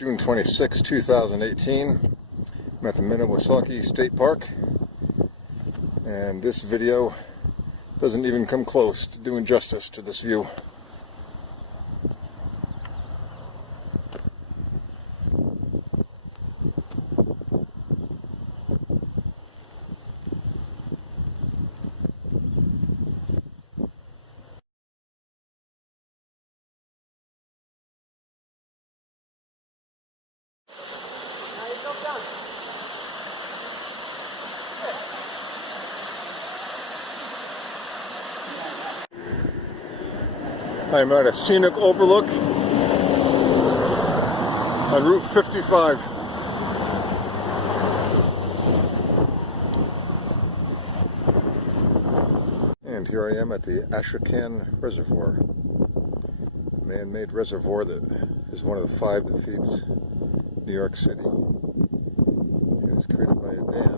June 26, 2018. I'm at the Minnewasaukee State Park, and this video doesn't even come close to doing justice to this view. I'm at a scenic overlook on Route 55. And here I am at the Ashokan Reservoir, a man-made reservoir that is one of the 5 that feeds New York City. It was created by a dam.